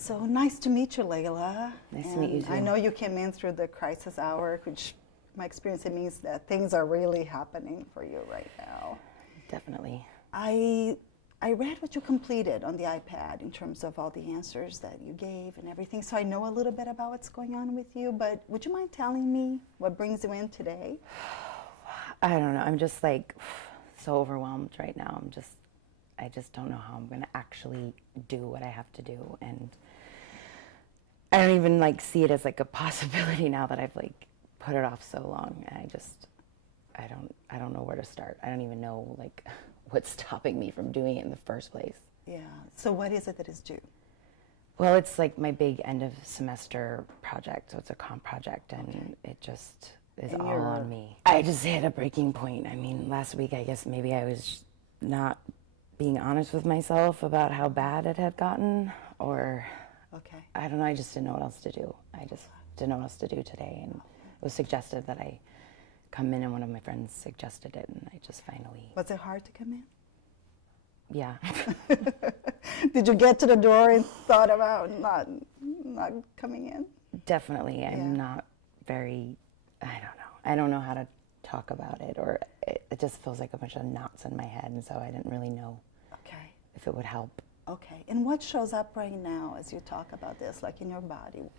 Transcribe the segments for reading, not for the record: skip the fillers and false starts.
So nice to meet you, Layla. Nice to meet you too. I know you came in through the crisis hour, which my experience, it means that things are really happening for you right now. Definitely. I read what you completed on the iPad in terms of all the answers that you gave and everything, so I know a little bit about what's going on with you, but would you mind telling me what brings you in today? I don't know. I'm just like so overwhelmed right now. I just don't know how I'm going to actually do what I have to do, and I don't even like see it as like a possibility now that I've like put it off so long. And I don't know where to start. I don't even know like what's stopping me from doing it in the first place. Yeah. So what is it that is due? Well, it's like my big end of semester project. So it's a comp project, and it just is all on me. I just hit a breaking point. I mean, last week I guess maybe I was not being honest with myself about how bad it had gotten, or I don't know, I just didn't know what else to do. I just didn't know what else to do today, and it was suggested that I come in, and one of my friends suggested it, and I just finally... Was it hard to come in? Yeah. Did you get to the door and thought about not coming in? Definitely. I'm not very, I don't know how to talk about it, or it just feels like a bunch of knots in my head, and so I didn't really know if it would help. Okay. And what shows up right now as you talk about this, like in your body?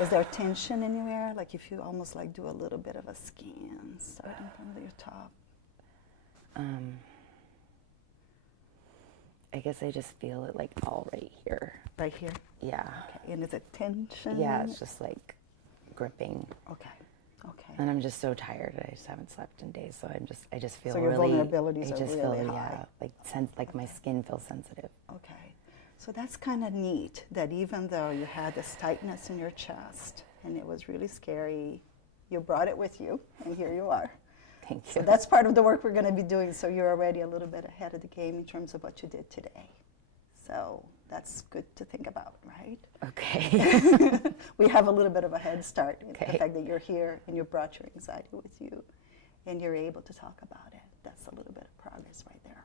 Is there tension anywhere? Like if you almost like do a little bit of a scan, starting from your top? I guess I just feel it like all right here. Right here? Yeah. Okay. And is it tension? Yeah, it's just like gripping. Okay. Okay. And I'm just so tired. I just haven't slept in days, so I just feel so your really... vulnerabilities I just are really feel, high. Yeah, like my skin feels sensitive. Okay. So that's kind of neat that even though you had this tightness in your chest and it was really scary, you brought it with you, and here you are. Thank you. So that's part of the work we're going to be doing, so you're already a little bit ahead of the game in terms of what you did today. So that's good to think about, right? Okay. We have a little bit of a head start in the fact that you're here and you brought your anxiety with you and you're able to talk about it. That's a little bit of progress right there.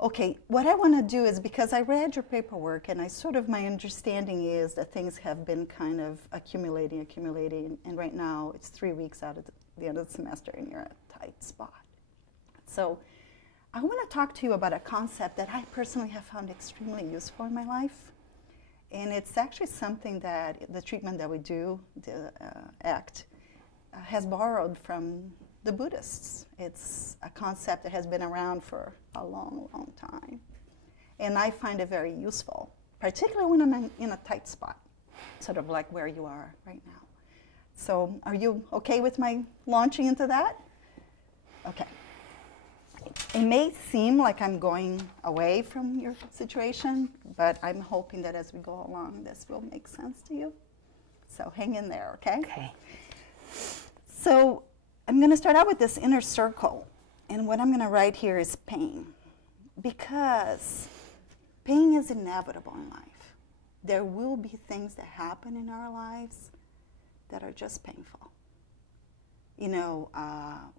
Okay, what I want to do is, because I read your paperwork and my understanding is that things have been kind of accumulating, and right now it's 3 weeks out of the end of the semester and you're at a tight spot. So I want to talk to you about a concept that I personally have found extremely useful in my life. And it's actually something that the treatment that we do, the ACT, has borrowed from the Buddhists. It's a concept that has been around for a long, long time. And I find it very useful, particularly when I'm in a tight spot, sort of like where you are right now. So are you okay with my launching into that? Okay. It may seem like I'm going away from your situation, but I'm hoping that as we go along, this will make sense to you. So hang in there, okay? Okay. So I'm going to start out with this inner circle, and what I'm going to write here is pain, because pain is inevitable in life. There will be things that happen in our lives that are just painful. You know,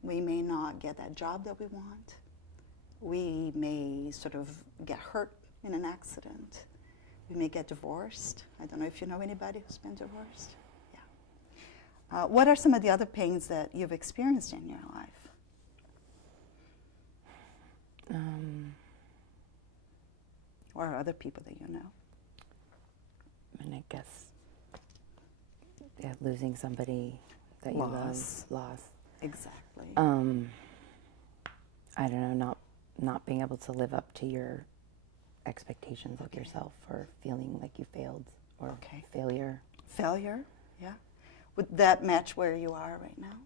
we may not get that job that we want. We may sort of get hurt in an accident. We may get divorced. I don't know if you know anybody who's been divorced. Yeah. What are some of the other pains that you've experienced in your life? Or other people that you know? And I guess, losing somebody that you love, loss. Exactly. I don't know, not being able to live up to your expectations of yourself, or feeling like you failed, or failure. Failure, yeah. Would that match where you are right now?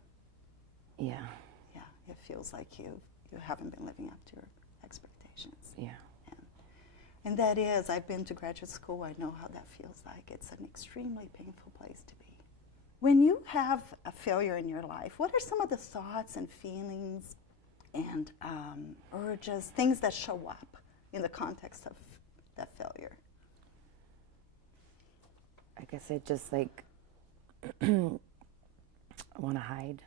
Yeah. Yeah, it feels like you haven't been living up to your expectations. Yeah. And that is, I've been to graduate school, I know how that feels like. It's an extremely painful place to be. When you have a failure in your life, what are some of the thoughts and feelings and urges, things that show up in the context of that failure? I guess I just like I want to hide.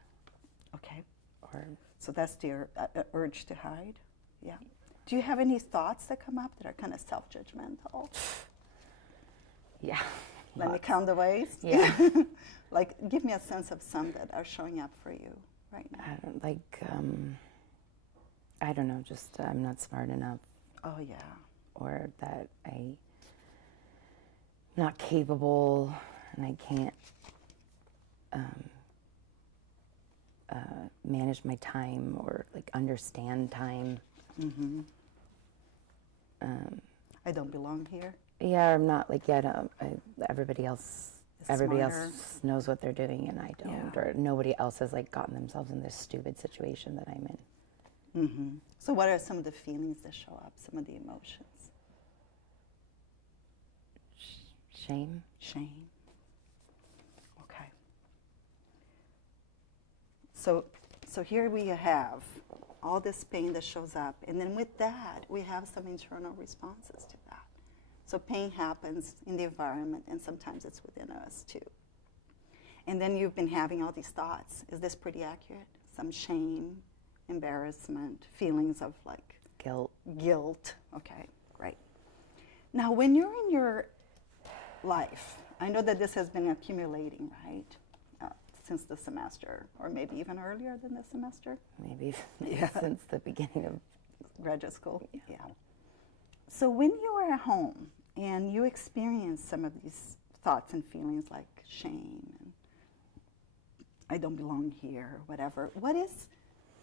Okay. Or so that's your urge to hide? Yeah. Do you have any thoughts that come up that are kind of self-judgmental? Yeah. Let me count the ways. Yeah. Like, give me a sense of some that are showing up for you right now. I don't know, just I'm not smart enough. Oh, yeah. Or that I'm not capable and I can't manage my time or like understand time. Mm-hmm. I don't belong here. Yeah, I'm not like, everybody else Smarter. knows what they're doing and I don't. Yeah. Or nobody else has like gotten themselves in this stupid situation that I'm in. Mm-hmm. So what are some of the feelings that show up, some of the emotions? Shame. Shame. Okay. So here we have all this pain that shows up, and then with that, we have some internal responses to that. So pain happens in the environment, and sometimes it's within us too. And then you've been having all these thoughts. Is this pretty accurate? Some shame, embarrassment, feelings of like guilt. Okay, great. Now, when you're in your life, I know that this has been accumulating, right? Since the semester, or maybe even earlier than the semester? Maybe since the beginning of graduate school. Yeah. So when you are at home and you experience some of these thoughts and feelings like shame and I don't belong here, or whatever, what is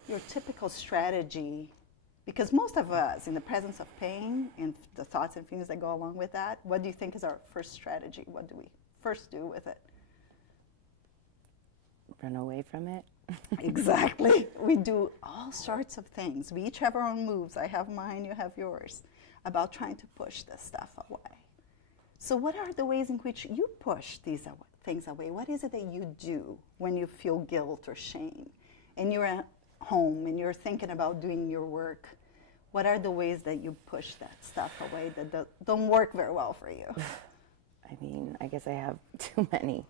your typical strategy? Because most of us, in the presence of pain and the thoughts and feelings that go along with that, what do you think is our first strategy? What do we first do with it? Run away from it. Exactly. We do all sorts of things. We each have our own moves. I have mine, you have yours, about trying to push this stuff away. So what are the ways in which you push these things away? What is it that you do when you feel guilt or shame and you're at home and you're thinking about doing your work? What are the ways that you push that stuff away that don't work very well for you? I mean, I guess I have too many.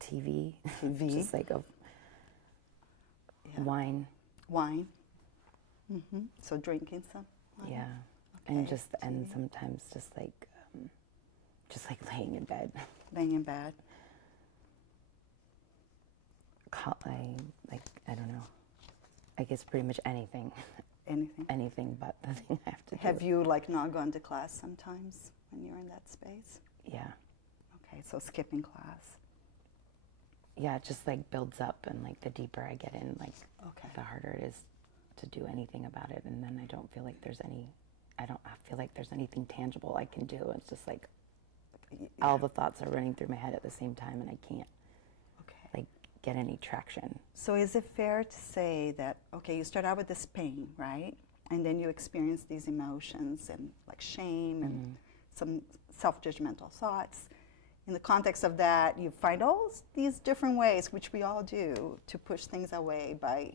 TV. Just like wine. Wine. Mm-hmm. So drinking some wine. Yeah. Okay. And sometimes just like laying in bed. Laying in bed. I don't know. I guess pretty much anything. Anything. Anything but the thing I have to do. Have you like not gone to class sometimes when you're in that space? Yeah. Okay, so skipping class. Yeah, it just like builds up, and like the deeper I get in, like the harder it is to do anything about it, and then I don't feel like there's anything tangible I can do. It's just like all the thoughts are running through my head at the same time, and I can't like get any traction. So is it fair to say that you start out with this pain, right, and then you experience these emotions and like shame and some self-judgmental thoughts? In the context of that, you find all these different ways, which we all do, to push things away by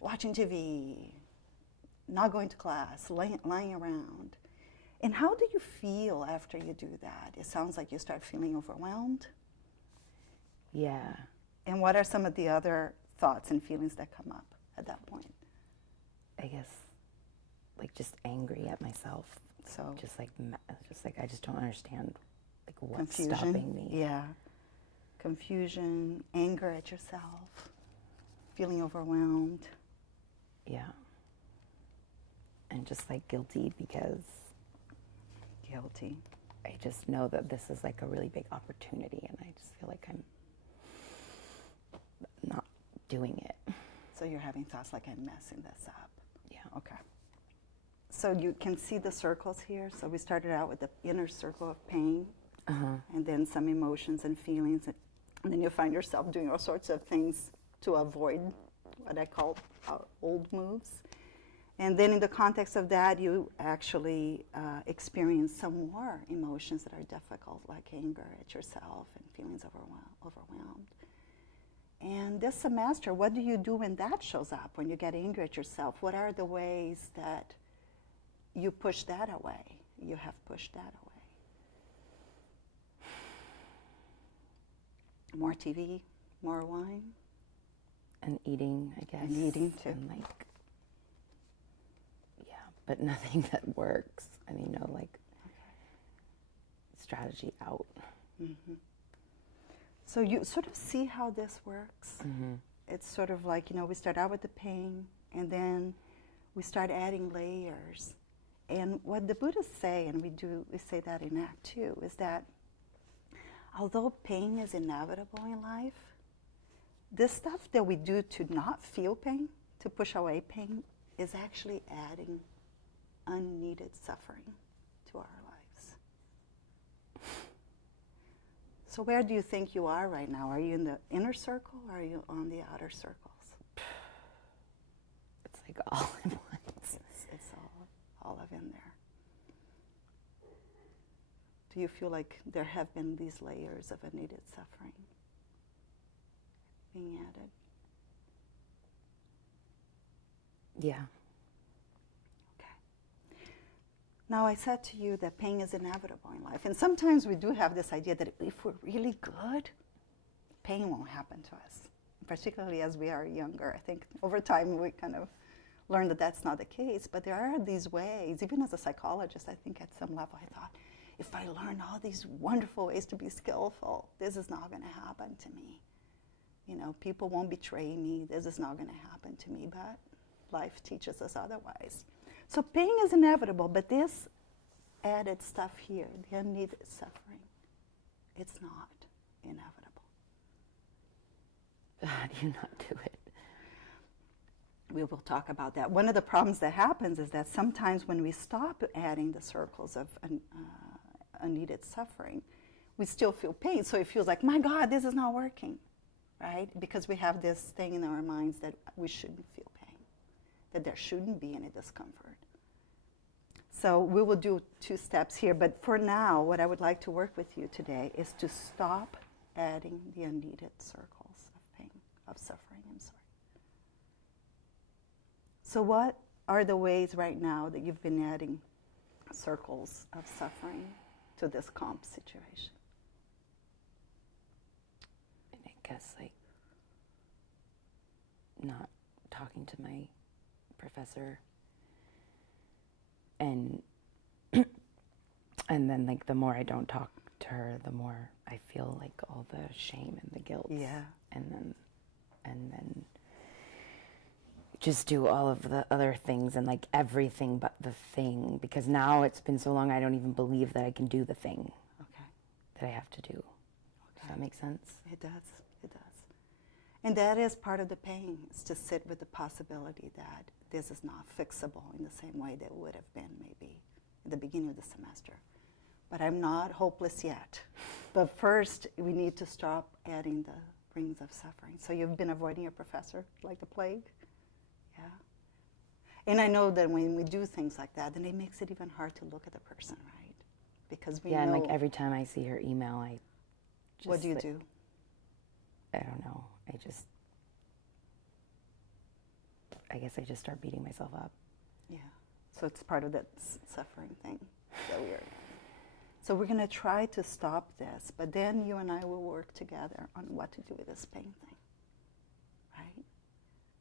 watching TV, not going to class, lying around. And how do you feel after you do that? It sounds like you start feeling overwhelmed. Yeah. And what are some of the other thoughts and feelings that come up at that point? I guess like just angry at myself. So just like I just don't understand like what's confusion. stopping me. Yeah. Confusion, anger at yourself, feeling overwhelmed. Yeah. And just like guilty because I just know that this is like a really big opportunity, and I just feel like I'm not doing it. So you're having thoughts like, I'm messing this up. Yeah. Okay. So you can see the circles here. So we started out with the inner circle of pain, and then some emotions and feelings, and then you find yourself doing all sorts of things to avoid what I call old moves. And then in the context of that, you actually experience some more emotions that are difficult, like anger at yourself and feelings overwhelmed. And this semester, what do you do when that shows up, when you get angry at yourself? What are the ways that you push that away? You have pushed that away. More TV, more wine. And eating, I guess. And eating too. And like, yeah, but nothing that works. I mean, no, like, strategy out. Mm-hmm. So you sort of see how this works. Mm-hmm. It's sort of like, we start out with the pain, and then we start adding layers. And what the Buddhists say, and we say that in Act 2, is that although pain is inevitable in life, this stuff that we do to not feel pain, to push away pain, is actually adding unneeded suffering to our lives. So where do you think you are right now? Are you in the inner circle, or are you on the outer circles? It's like all in once. It's all of in there. Do you feel like there have been these layers of unneeded suffering being added? Yeah. Okay. Now, I said to you that pain is inevitable in life. And sometimes we do have this idea that if we're really good, pain won't happen to us, particularly as we are younger. I think over time we kind of learn that that's not the case. But there are these ways, even as a psychologist, I think at some level I thought, if I learn all these wonderful ways to be skillful, this is not going to happen to me. People won't betray me. This is not going to happen to me. But life teaches us otherwise. So pain is inevitable, but this added stuff here, the unneeded suffering, it's not inevitable. How do you not do it? We will talk about that. One of the problems that happens is that sometimes when we stop adding the circles of unneeded suffering, we still feel pain. So it feels like, my God, this is not working, right? Because we have this thing in our minds that we shouldn't feel pain, that there shouldn't be any discomfort. So we will do 2 steps here, but for now, what I would like to work with you today is to stop adding the unneeded circles of pain, of suffering, I'm sorry. So what are the ways right now that you've been adding circles of suffering to this comp situation? And I guess, like, not talking to my professor, and then, like, the more I don't talk to her, the more I feel like all the shame and the guilt. Yeah. And then just do all of the other things, and like everything but the thing, because now it's been so long I don't even believe that I can do the thing that I have to do. Does that make sense? It does. It does. And that is part of the pain, is to sit with the possibility that this is not fixable in the same way that it would have been maybe at the beginning of the semester. But I'm not hopeless yet. But first, we need to stop adding the rings of suffering. So you've been avoiding your professor like the plague? Yeah. And I know that when we do things like that, then it makes it even hard to look at the person, right? Because we know... and like every time I see her email, I just... What do you do? I don't know. I guess I just start beating myself up. Yeah. So it's part of that suffering thing that we are in. So we're going to try to stop this, but then you and I will work together on what to do with this pain thing, right?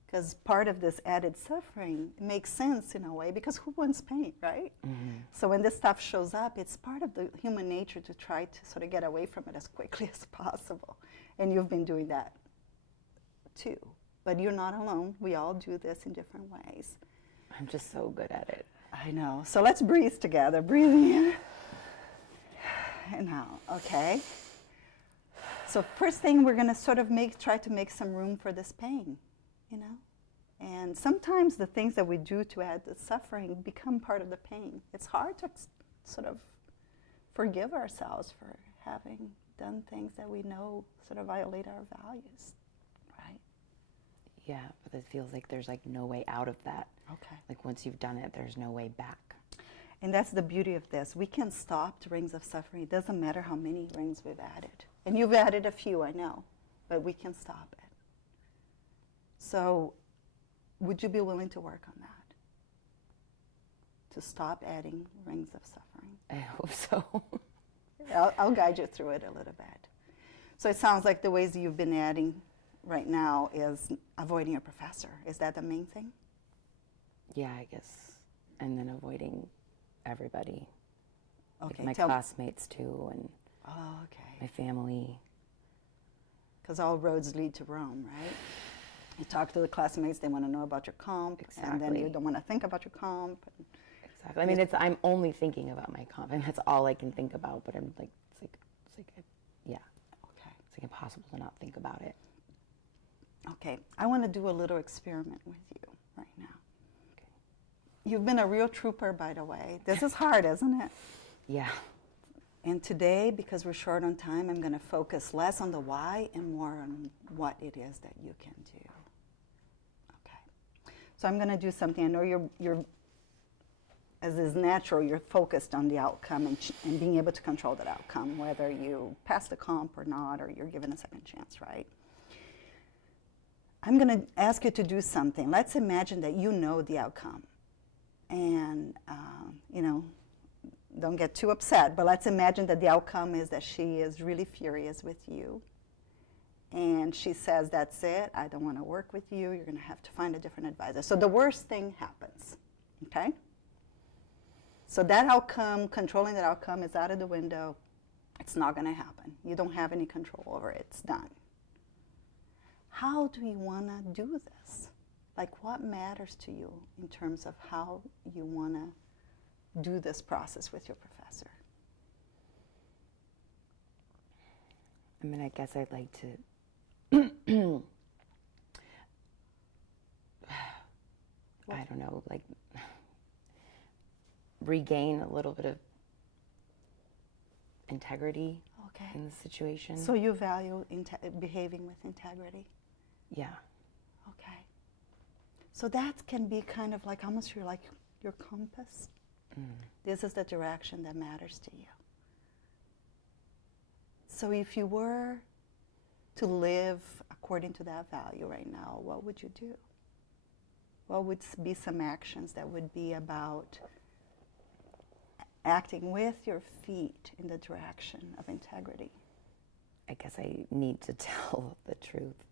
Because part of this added suffering makes sense in a way, because who wants pain, right? Mm-hmm. So when this stuff shows up, it's part of the human nature to try to sort of get away from it as quickly as possible. And you've been doing that too. But you're not alone. We all do this in different ways. I'm just so good at it. I know. So let's breathe together. Breathing in and out, okay? So first thing, we're going to sort of try to make some room for this pain, you know? And sometimes the things that we do to add the suffering become part of the pain. It's hard to sort of forgive ourselves for having done things that we know sort of violate our values, right? Yeah, but it feels like there's like no way out of that. Okay. Like once you've done it, there's no way back. And that's the beauty of this. We can stop the rings of suffering. It doesn't matter how many rings we've added. And you've added a few, I know, but we can stop it. So would you be willing to work on that? To stop adding rings of suffering? I hope so. I'll guide you through it a little bit. So it sounds like the ways you've been adding right now is avoiding your professor. Is that the main thing? Yeah, I guess. And then avoiding everybody. Okay. Like my classmates too, and my family. Because all roads lead to Rome, right? You talk to the classmates, they want to know about your comp, and then you don't want to think about your comp. Exactly. I mean, I'm only thinking about my comp, and that's all I can think about. But I'm like, yeah. Okay. It's like impossible to not think about it. Okay. I want to do a little experiment with you right now. Okay. You've been a real trooper, by the way. This is hard, isn't it? Yeah. And today, because we're short on time, I'm going to focus less on the why and more on what it is that you can do. Okay. So I'm going to do something. I know you're as is natural, you're focused on the outcome and being able to control that outcome, whether you pass the comp or not, or you're given a second chance, right? I'm going to ask you to do something. Let's imagine that you know the outcome. And, don't get too upset, but let's imagine that the outcome is that she is really furious with you. And she says, that's it, I don't want to work with you, you're going to have to find a different advisor. So the worst thing happens, okay? So that outcome, controlling that outcome is out of the window. It's not going to happen. You don't have any control over it. It's done. How do you want to do this? Like, what matters to you in terms of how you want to do this process with your professor? I mean, I guess I'd like to I don't know, like regain a little bit of integrity in the situation. So you value behaving with integrity? Yeah. Okay. So that can be kind of like almost your compass. This is the direction that matters to you. So if you were to live according to that value right now, what would you do? What would be some actions that would be about acting with your feet in the direction of integrity? I guess I need to tell the truth.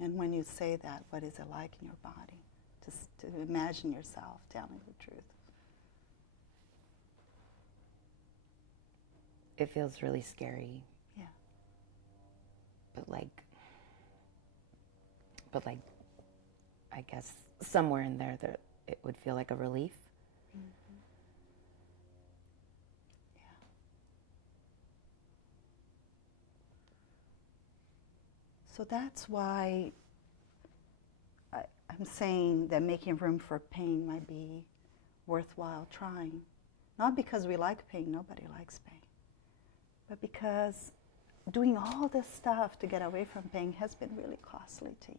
And when you say that, what is it like in your body? Just to imagine yourself telling the truth. It feels really scary. Yeah. But I guess somewhere in there that it would feel like a relief. Mm-hmm. Yeah. So that's why I'm saying that making room for pain might be worthwhile trying. Not because we like pain, nobody likes pain, but because doing all this stuff to get away from pain has been really costly to you.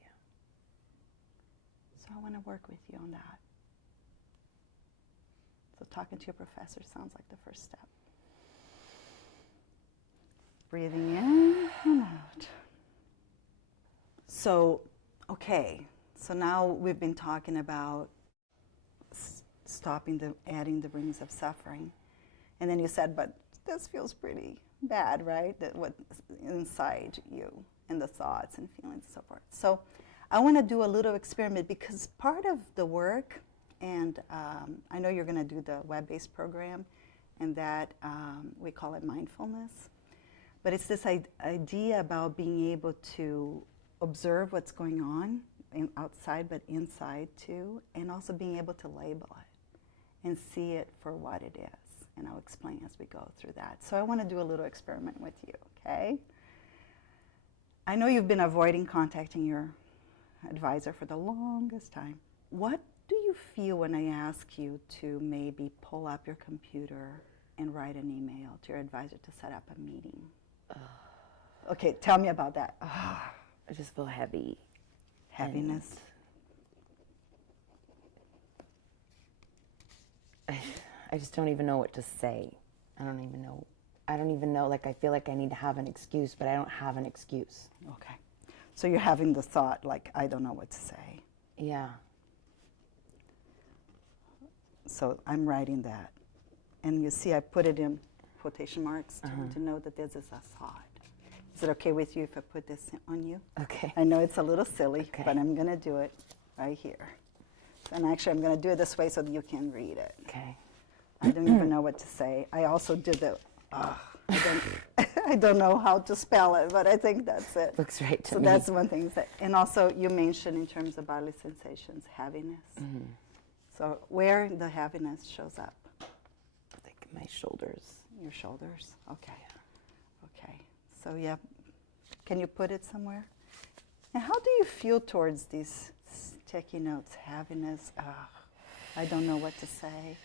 Yeah. So I want to work with you on that. So talking to your professor sounds like the first step. Breathing in and out. So, okay, so now we've been talking about adding the rings of suffering. And then you said, but this feels pretty bad, right? That what's inside you and the thoughts and feelings and so forth. So I want to do a little experiment because part of the work, and I know you're going to do the web-based program, and that we call it mindfulness. But it's this idea about being able to observe what's going on outside but inside too, and also being able to label it and see it for what it is. And I'll explain as we go through that. So I want to do a little experiment with you, okay? I know you've been avoiding contacting your advisor for the longest time. What do you feel when I ask you to maybe pull up your computer and write an email to your advisor to set up a meeting? Okay, tell me about that. I just feel heavy. Heaviness. I just don't even know what to say. I don't even know, like I feel like I need to have an excuse, but I don't have an excuse. Okay. So you're having the thought, like, I don't know what to say. Yeah. So I'm writing that. And you see I put it in quotation marks to know that this is a thought. Is it okay with you if I put this on you? Okay. I know it's a little silly, Okay. but I'm going to do it right here. And actually, I'm going to do it this way so that you can read it. Okay. I don't even know what to say. I also did the, I don't know how to spell it, but I think that's it. Looks right to so me. that's one thing. And also, you mentioned in terms of bodily sensations, heaviness. So where the heaviness shows up? Like my shoulders. Your shoulders? Okay. Okay. So yeah, can you put it somewhere? And how do you feel towards these sticky notes? Heaviness, I don't know what to say.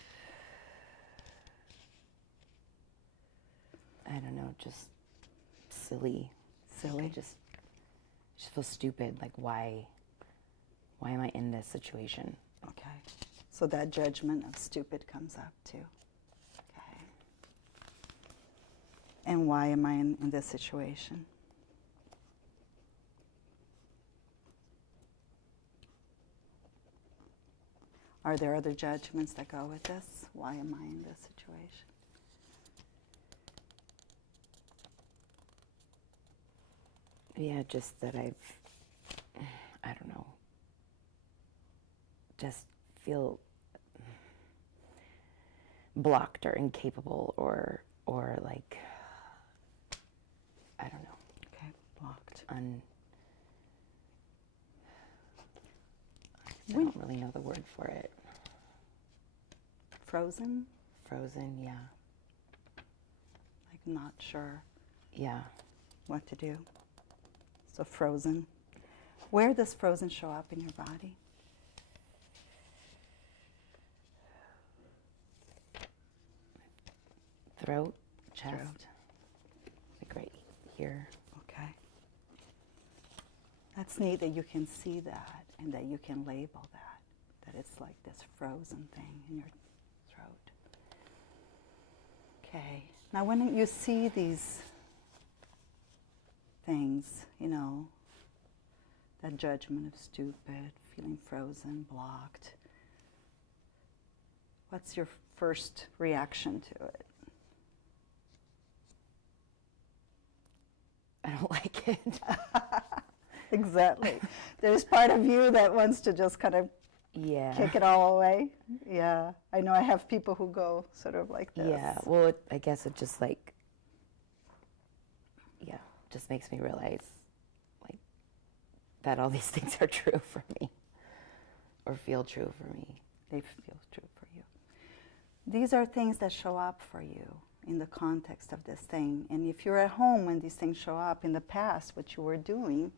I don't know, just silly. Silly? I just feel stupid. Like, why am I in this situation? Okay. So that judgment of stupid comes up too. Okay. And why am I in this situation? Are there other judgments that go with this? Why am I in this situation? Yeah, just that I don't know, just feel blocked or incapable or like, I don't know. Okay, blocked. I don't really know the word for it. Frozen? Frozen, yeah. Like not sure Yeah. what to do. So frozen. Where does frozen show up in your body? Throat, chest, Throat. like right here. Okay. That's neat that you can see that and that you can label that it's like this frozen thing in your throat. Okay. Now when you see these things, you know, that judgment of stupid, feeling frozen, blocked, what's your first reaction to it? I don't like it. Exactly. There's part of you that wants to just kind of Yeah. kick it all away. Yeah. I know I have people who go sort of like this. Yeah. Well, I guess it just like, yeah, just makes me realize like that all these things are true for me or feel true for me. They feel true for you. These are things that show up for you in the context of this thing. And if you're at home when these things show up in the past, what you were doing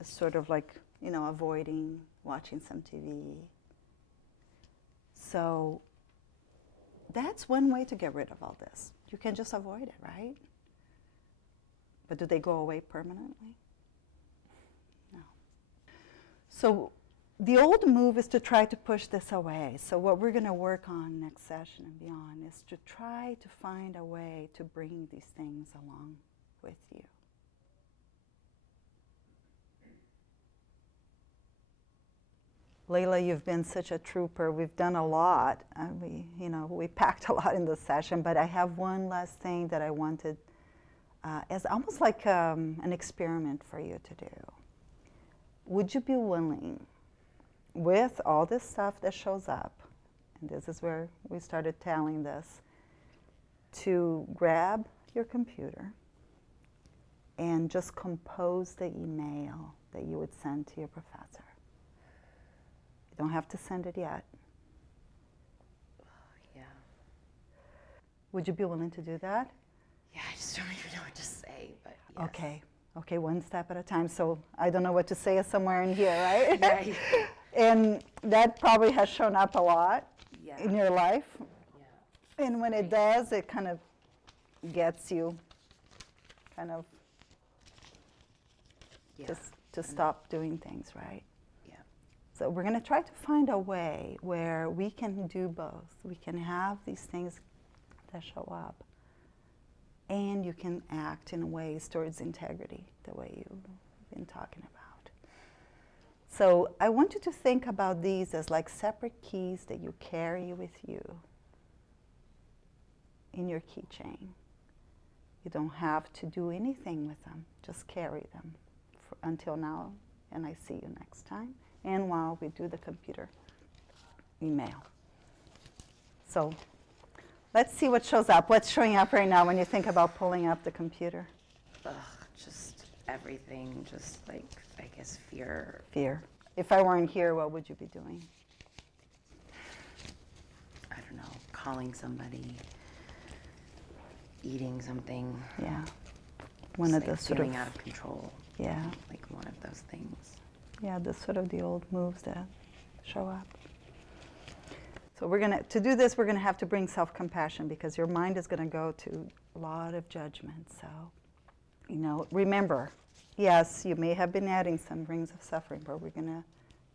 is sort of like, you know, avoiding watching some TV. So that's one way to get rid of all this. You can just avoid it, right? But do they go away permanently? No. So the old move is to try to push this away. So what we're going to work on next session and beyond is to try to find a way to bring these things along with you. Layla, you've been such a trooper. We've done a lot. We packed a lot in this session, but I have one last thing that I wanted as almost like an experiment for you to do. Would you be willing, with all this stuff that shows up, and this is where we started telling this, to grab your computer and just compose the email that you would send to your professor? You don't have to send it yet. Yeah. Would you be willing to do that? Yeah, I just don't even know what to say, but yes. Okay, one step at a time. So I don't know what to say is somewhere in here, right? Right. And that probably has shown up a lot in your life. Yeah. And when it does, it kind of gets you kind of to stop doing things, right? Yeah. So we're going to try to find a way where we can do both. We can have these things that show up, and you can act in ways towards integrity, the way you've been talking about. So I want you to think about these as like separate keys that you carry with you in your keychain. You don't have to do anything with them. Just carry them until now, and I see you next time. And while we do the computer email. So let's see what shows up. What's showing up right now when you think about pulling up the computer? Ugh, just everything, just like, I guess, fear. Fear. If I weren't here, what would you be doing? I don't know, calling somebody, eating something. Yeah. One of like the sort of feeling out of control. Yeah. Like one of those things. Yeah, the sort of the old moves that show up. So to do this, we're gonna have to bring self-compassion because your mind is gonna go to a lot of judgment. So, remember, yes, you may have been adding some rings of suffering, but we're gonna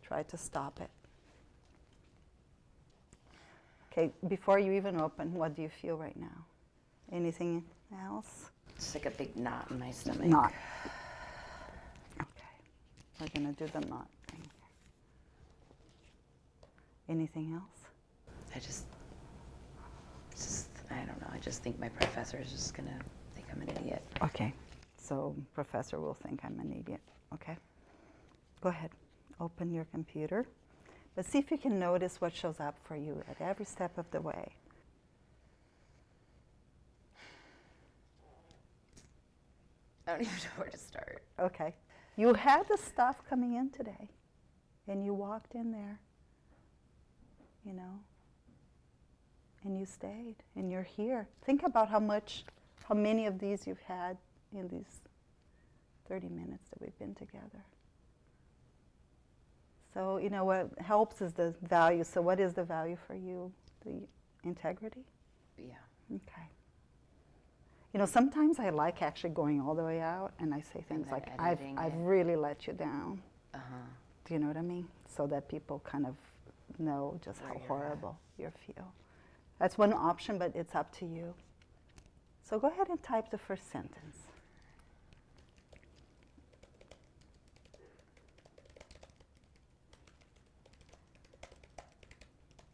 try to stop it. Okay, before you even open, what do you feel right now? Anything else? It's like a big knot in my stomach. Knot. Okay, we're gonna do the knot thing. Anything else? I don't know, I just think my professor is just gonna think I'm an idiot. Okay, so professor will think I'm an idiot, okay? Go ahead, open your computer, but see if you can notice what shows up for you at every step of the way. I don't even know where to start. Okay, you had the stuff coming in today, and you walked in there, and you stayed, and you're here. Think about how many of these you've had in these 30 minutes that we've been together. So, what helps is the value. So what is the value for you? The integrity? Yeah. Okay. Sometimes I like actually going all the way out, and I say things like, I've really let you down. Do you know what I mean? So that people kind of know just how horrible you feel. That's one option, but it's up to you. So go ahead and type the first sentence.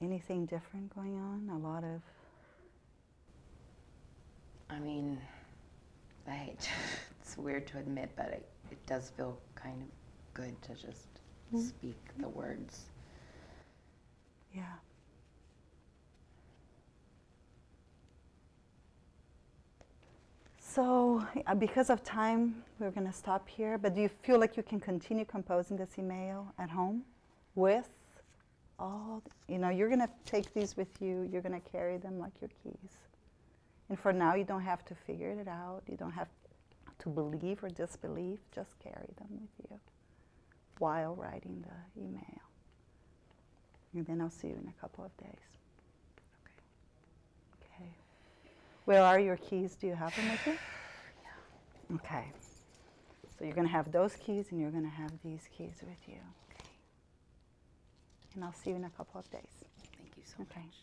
Anything different going on? A lot of... I mean, it's weird to admit, but it does feel kind of good to just speak the words. Yeah. So, because of time, we're going to stop here. But do you feel like you can continue composing this email at home with all, you're going to take these with you. You're going to carry them like your keys. And for now, you don't have to figure it out. You don't have to believe or disbelieve. Just carry them with you while writing the email. And then I'll see you in a couple of days. Okay. Where are your keys? Do you have them with you? Yeah. Okay. So you're going to have those keys, and you're going to have these keys with you. Okay. And I'll see you in a couple of days. Thank you so much.